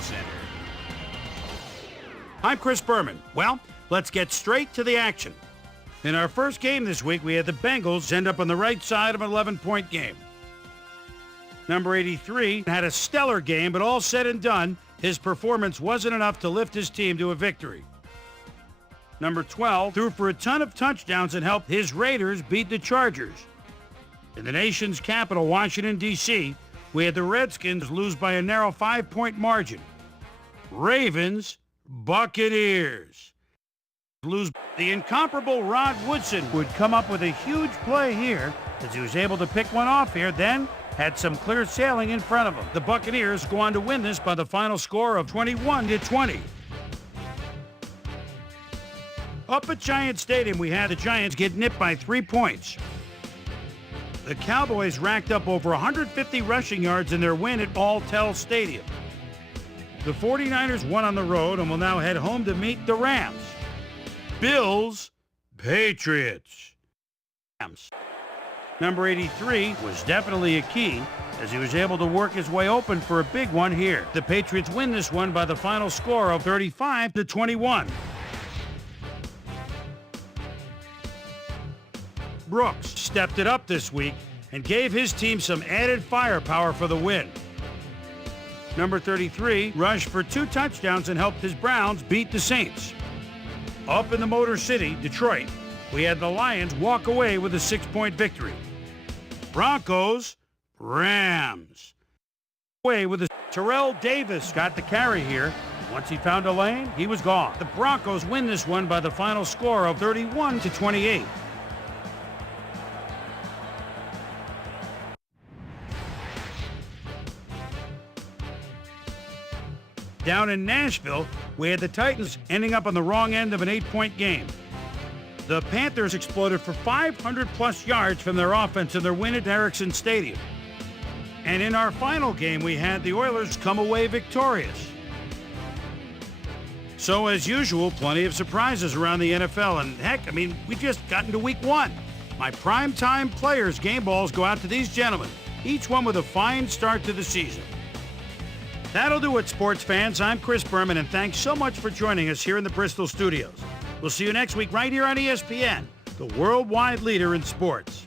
Sportscenter. I'm Chris Berman. Well, let's get straight to the action. In our first game this week, we had the Bengals end up on the right side of an 11-point game. Number 83 had a stellar game, but all said and done, his performance wasn't enough to lift his team to a victory. Number 12 threw for a ton of touchdowns and helped his Raiders beat the Chargers. In the nation's capital, Washington, D.C., we had the Redskins lose by a narrow 5-point margin. Ravens, Buccaneers. Lose. The incomparable Rod Woodson would come up with a huge play here as he was able to pick one off here, then had some clear sailing in front of him. The Buccaneers go on to win this by the final score of 21-20. Up at Giant Stadium, we had the Giants get nipped by 3 points. The Cowboys racked up over 150 rushing yards in their win at Alltel Stadium. The 49ers won on the road and will now head home to meet the Rams. Bills, Patriots. Rams. Number 83 was definitely a key as he was able to work his way open for a big one here. The Patriots win this one by the final score of 35-21. Brooks stepped it up this week and gave his team some added firepower for the win. Number 33 rushed for 2 touchdowns and helped his Browns beat the Saints. Up in the Motor City, Detroit, we had the Lions walk away with a 6-point victory. Broncos, Rams. Away with a Terrell Davis got the carry here. Once he found a lane, he was gone. The Broncos win this one by the final score of 31-28. Down in Nashville, we had the Titans ending up on the wrong end of an 8-point game. The Panthers exploded for 500-plus yards from their offense in their win at Ericsson Stadium. And in our final game, we had the Oilers come away victorious. So, as usual, plenty of surprises around the NFL. And heck, we just got into week 1. My primetime players' game balls go out to these gentlemen, each one with a fine start to the season. That'll do it, sports fans. I'm Chris Berman, and thanks so much for joining us here in the Bristol studios. We'll see you next week right here on ESPN, the worldwide leader in sports.